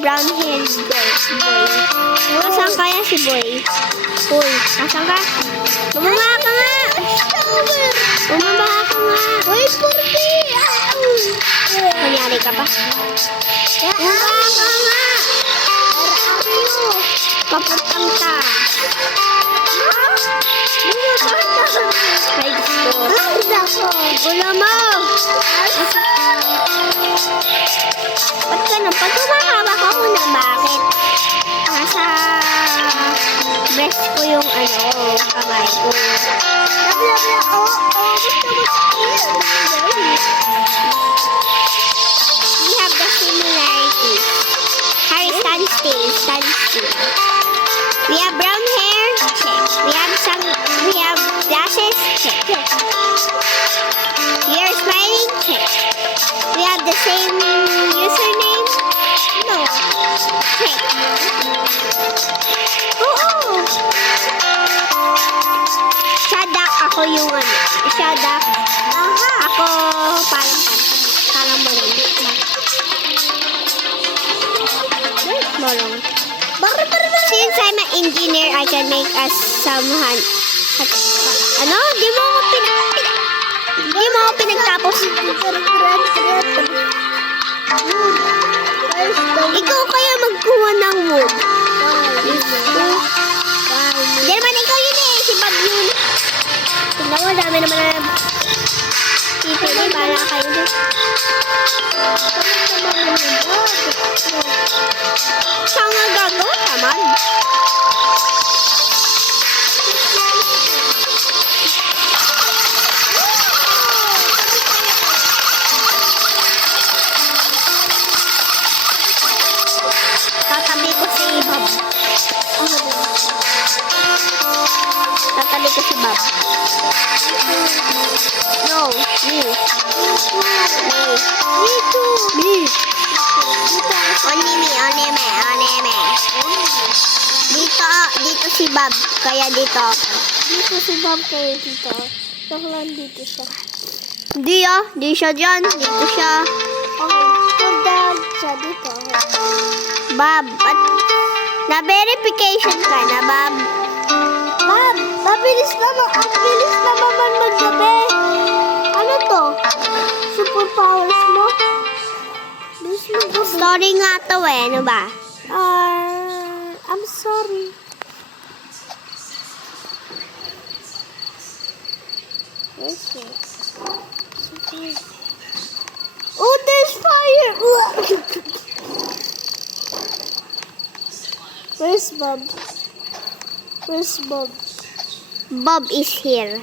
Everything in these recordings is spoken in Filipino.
brown hair boy. Asan kaya si boy? Uy, asan ka? Bumaba ka nga! Bumaba ka nga! Uy, Purti! Kunyari ka pa? Bumaba ka nga! Papuntang ta. Ay, gusto. Gulo mo! Ba't ganun? Pag humahawak ako na bakit? Nasa breast ko yung kamay ko. We have the similarities. Harry, stand still. Stand still. We have brown hair. Check. We have glasses. Check. You're smiling. Check. We have the same username. No. Check. Oo. Shadak ako yung Shadak. Ako parang malong. Malong. Since I'm an engineer, I can make us some Di mo ako pinagtapos. Ikaw kaya magkuha ng wood. Di naman ikaw yun eh. Si Bob yun. Tignan mo, dami naman na pipili para kayo. Siya nga gagawa naman. Tatabi ko si Bob. Tatabi ko si Bob. No, me. Me too. Me. Only me. Dito si Bob, kaya dito. Dito si Bob kayo dito. Saklan dito siya. Di siya dyan. Dito siya. Okay, punta siya dito. Bob, na-verification ka na, Bob. Bob, mabilis naman. Ang bilis naman maggabi. Ano to? Superpowers mo? Bilis maggabi. Story nga to eh, ano ba? I'm sorry. Oh, there's fire! Where's Bob? Bob is here.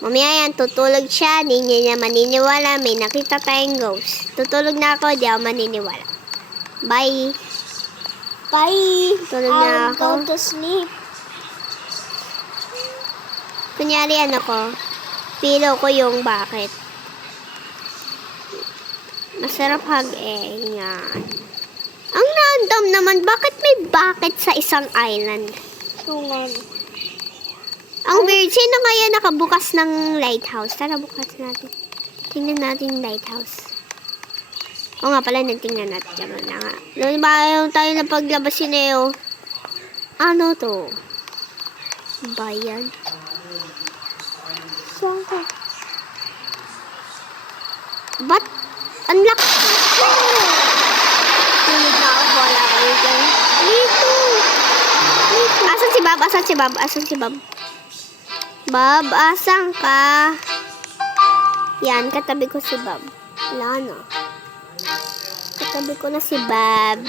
Mamaya yan, tutulog siya. Hindi niya maniniwala. May nakita tayong ghost. Tutulog na ako, di ako maniniwala. Bye. Tulog na ako. I'll go to sleep. Kunyari pilo ko yung bakit. Masarap hag-engan. Ang random naman, bakit may bakit sa isang island? Tungan. Ang weird, sino kaya nakabukas ng lighthouse? Tara, bukas natin. Tingnan natin yung lighthouse. O nga pala, natingnan natin. Diyan na nga. Doon ba yung tayo na paglabas yun eh, oh. Ano to? Bayan. Saan ka? Ba't? Unlock. Tulog na ako. Wala kayo dyan. Dito. Asan si Bob? Bob, asan ka? Yan, katabi ko si Bob. Wala na. Katabi ko na si Bob.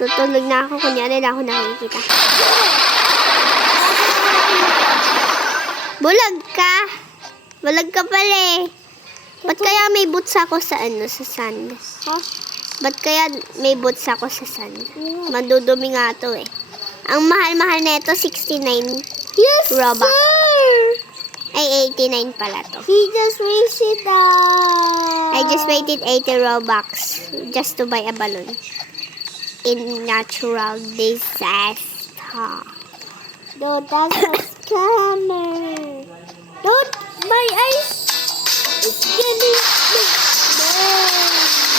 Tutulog na ako. Kunyari na ako nakikita. Bulag ka. Bulag ka pala eh. Ba't kaya may boots ako sa sand? Ha? Ba't kaya may boots ako sa sand? Mandudumi nga to eh. Ang mahal-mahal na ito, 69 Yes, Robux. sir! Ay, 89 pala to. He just raised it down. I just waited 80 Robux just to buy a balloon. In natural disaster. No, that's a scammer. Don't, my eyes is getting big.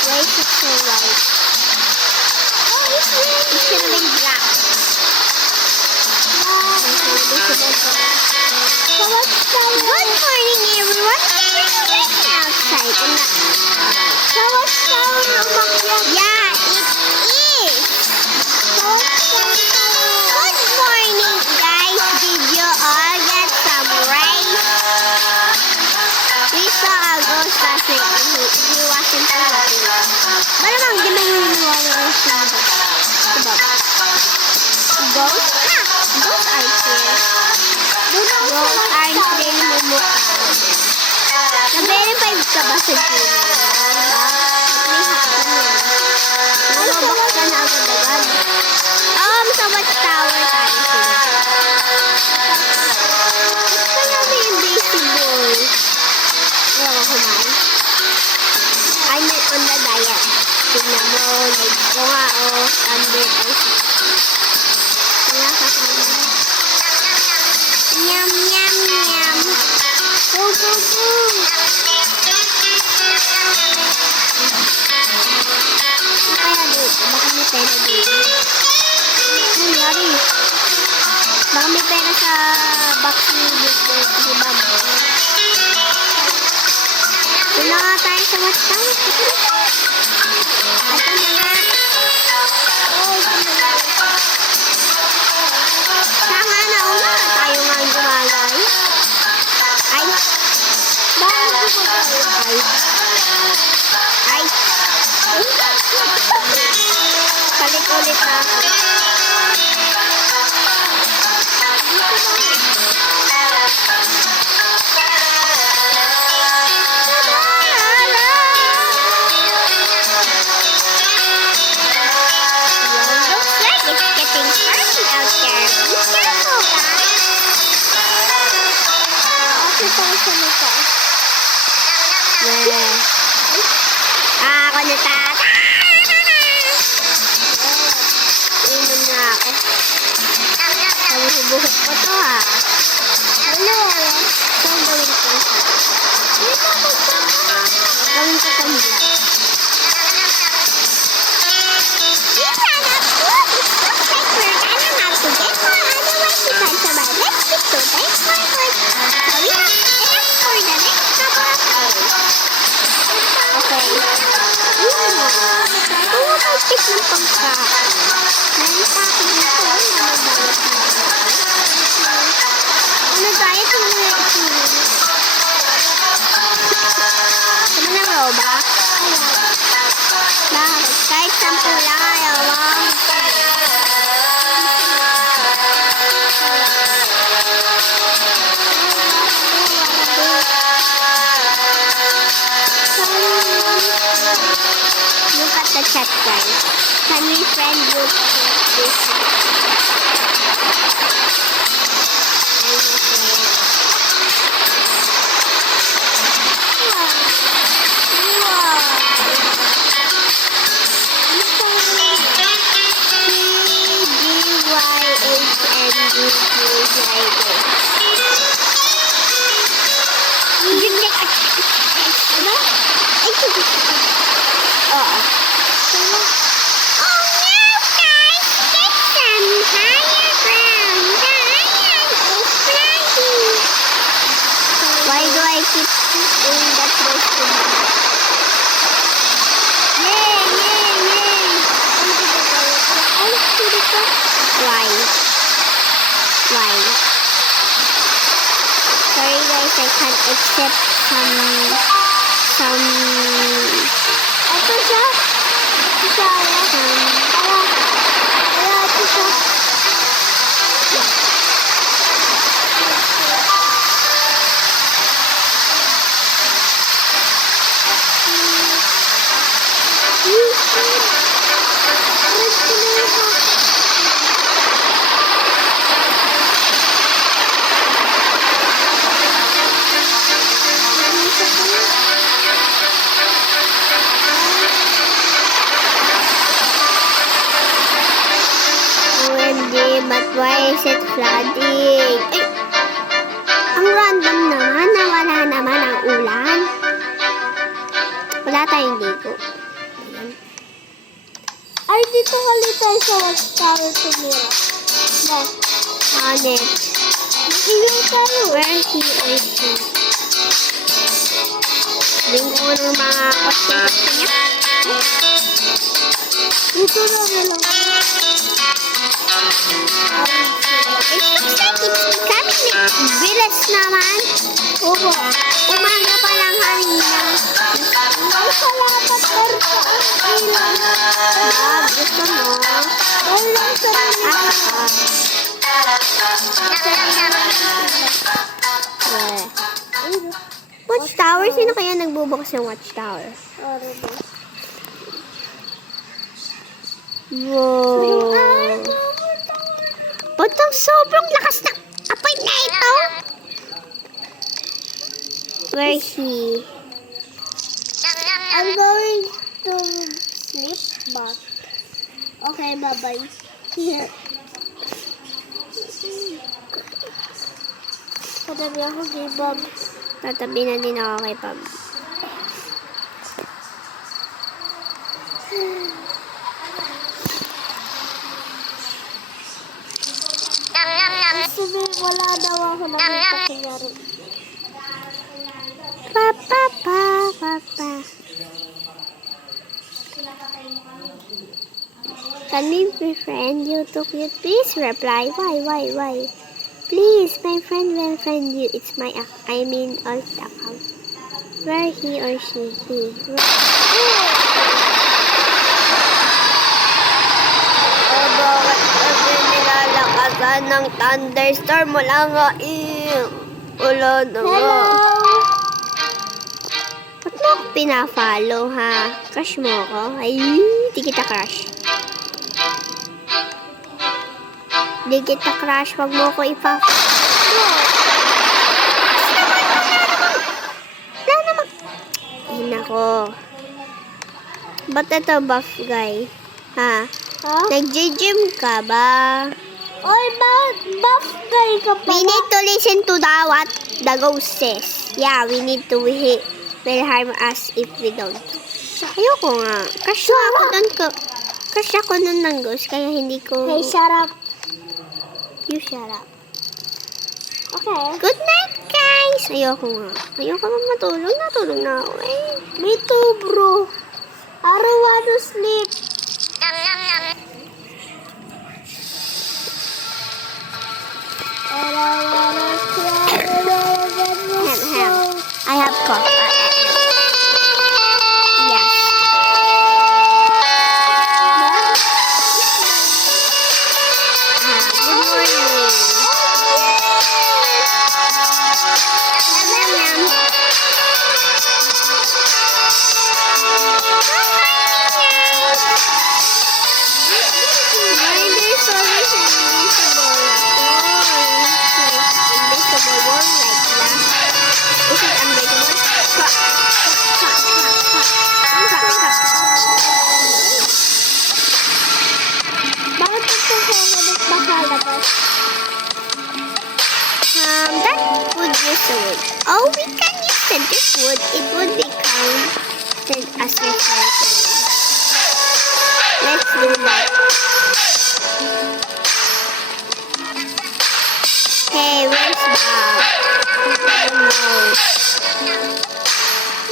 Why is it so white? It's gonna be black. Good morning, everyone. It's raining outside. Yeah, it is. Good morning, guys. Did you all get some rain? We saw a ghost last night and he wasn't too happy. Malamang di mangyayari siya. Diba? Ghost? Ghosts aren't here. Ghosts aren't really mumukha. Na-verify ka ba sa Gmail? Diba? May hack na yun. Nalobak ka na agad-agad. Sa watchtower tayo sila. Gusto namin yung basic boy. Ayaw ko kumain. I'm on the diet. Tignan mo, legs ko nga, standard ice. Kaya kakain. Yum, yum, yum. Go, go, go. Kaya dito, baka may pera dito. Nangyari. Baka may pera sa box ni Bob. Wala nga tayo sa watchtower. Ito na nga. Siya nga na una. Tayo nga ang gumagay. Ay. Ay. Palit-ulit na ako. Ako na tata. Inom na ako. Tapos buhok ko to ha. Ano? So gawin ko siya. Gawin ko itong vlog. It's not good. It looks like we're gonna have to get more. Otherwise we can't survive. Let's stick to that. Sorry. And for the next couple of days. Okay. Oo, mag-stick ng pangkain. Meron pa ako dito. Ano tayo? Ano na roba? Bakit? Kahit 10 lang ayaw mo. Look at the chat, guys. Can we friend group this? Why do I keep doing that question? Yay! Why? Sorry guys, I can't accept some ito siya? But why is it flooding? Ay! Ang random naman na wala naman ang ulan. Wala tayong ligo. Ayan. Are dito kali tayo sa watchtower tumira. No. Hanip. Mag-ingay tayo. Where he or she? Sabihin ko ng mga question niya. Dito na lang. It looks like it's becoming bilis naman. Oo. Umaga pa lang kanina. May salamat pero sa ang ilan. Gusto mo? Walang Watchtower? Sino kaya nagbubukas ng watchtower? Wow. Ba't ang sobrang lakas ng apoy na ito? Where he? I'm going to sleep, but okay, bye-bye. Here. Patabi ako kay Bob. Tatabi na din ako kay Pab. Sabi, wala daw ako nakita kunyari. Papa, papa. Can we befriend you too cute? Please reply. Why? Please, my friend will friend you. It's my alt account. Where he or she? He. Bakit kasi nilalakasan ng thunderstorm? Wala nga wala na nga. Hello! Ba't mo ako pinafollow, ha? Crush mo ako? Ay, di kita crush. Di kita crush. Wag mo ako ipa-follow. Wala naman. Ay, nako. Ba't ito buff guy? Ha? Ha? Nag-gym ka ba? Oy, buff guy ka pa We ba? need to listen to what the ghost says. Yeah, we need to will harm us if we don't. Ayoko nga. Crush ako doon ko. Crush ako nun ng ghost, kaya hindi ko... Hey, shut up. You shut up. Okay. Good night, guys! Ayoko nga. Ayoko nga matulog. Natulog na ako eh. Me too, bro. I don't want to sleep. I have cough. Yes. Good morning. Yum, yum, yum. Why there's always an invisible wall like that? Is it unbreakable? Bakit ito ko nagpakalabas? That would use the wood. Oh, we can use this wood. It would be counted as recycling. Let's do that. Hey, where's Bob? Oh no.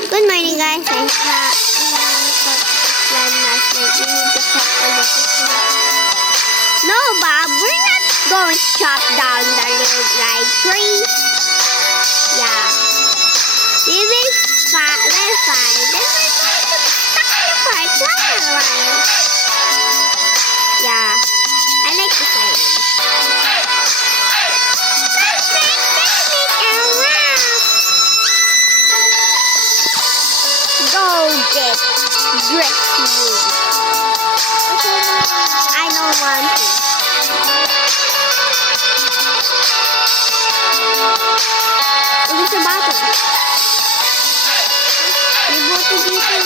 Good morning, guys. I thought plan last night. We need to chop all the trees. No, Bob, we're not going to chop down the little right trees. Yeah. We will find. Then we're going to stuck in the park. Right? Yeah. I like the siren. Go get driftwood. I don't want to. Ulit sa bato. May boto dito.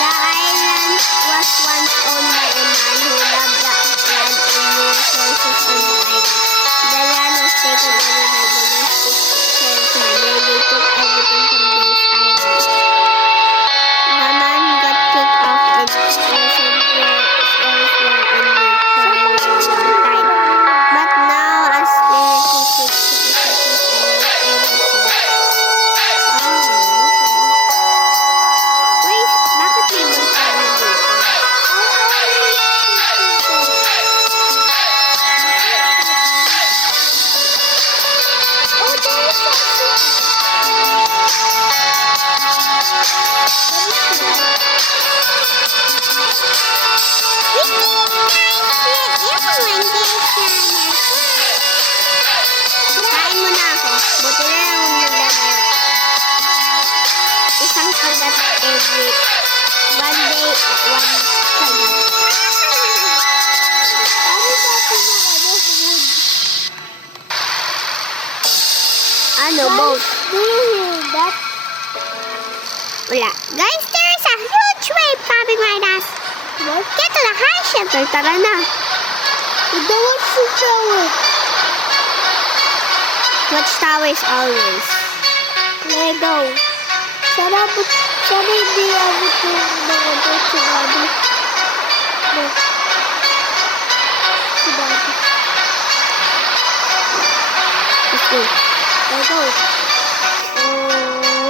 The island was once owned by a man who loved the land and the resources on the island. The land was taken over by domestic salesmen where they took everything from this island. The man got kicked off and Buti na lang nagdadayat. Isang kagat every one day at one kagat. Ano, boat? Do you hear that? Wala. Guys, there is a huge wave coming right at us. What? Get to the high shelter. Tara na. The watchtower. Watchtower is always. Lego. Sana hindi abot yung mga boat sa gabi. Look. Si Daddy. Let's go. Lego.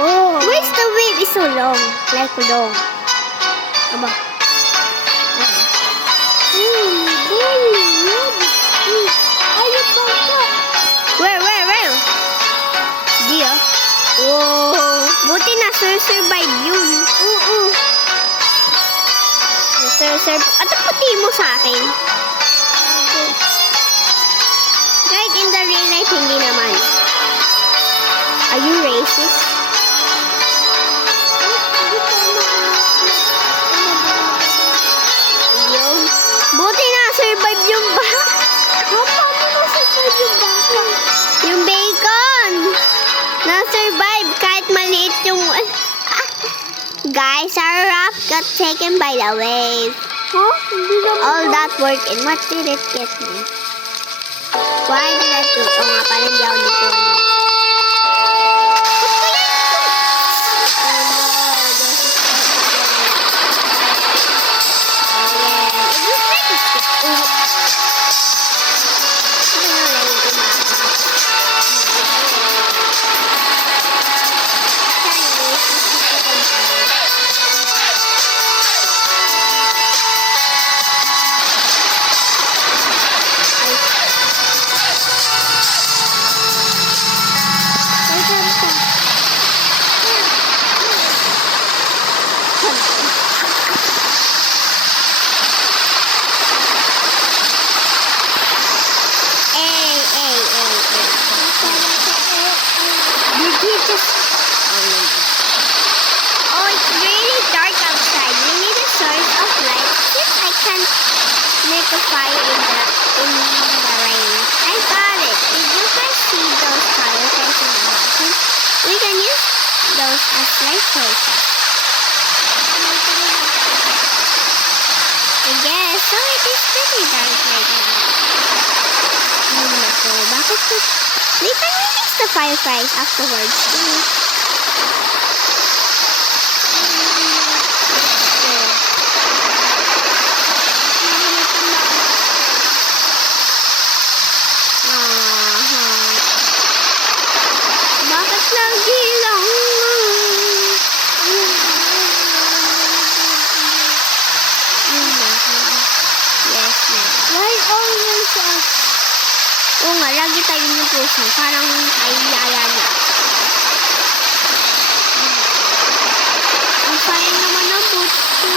Oh. Why is the wave is so long? Like long. Aba. Ayun bangka. Where? Di ah. Oh. Buti na survive yun. Oo. Survive. At ang puti mo sa akin. Right in the real life, hindi naman. Are you racist? Yun. Buti na survive yung Paano na-survive yung bangka? yung bacon. Na-survive kahit maliit yung... Guys, our raft got taken by the wave. Huh? Hindi naman. All that work and what did it get me? Why did I do? Oo nga pala, hindi ako nito. Oh, it's really dark outside. We need a source of light since I can't make a fire in the rain. I got it. Did you guys see those fireflies in the mountain? We can use those as light sources. I guess so. It is pretty dark right now. Nako, bakit po? We can release the fireflies afterwards too. Bakit lagi lang? Yes, ma'am. Why always us? Oo nga, lagi tayo nutusan. Parang ay yaya na. Ang sayang naman ang boat ko.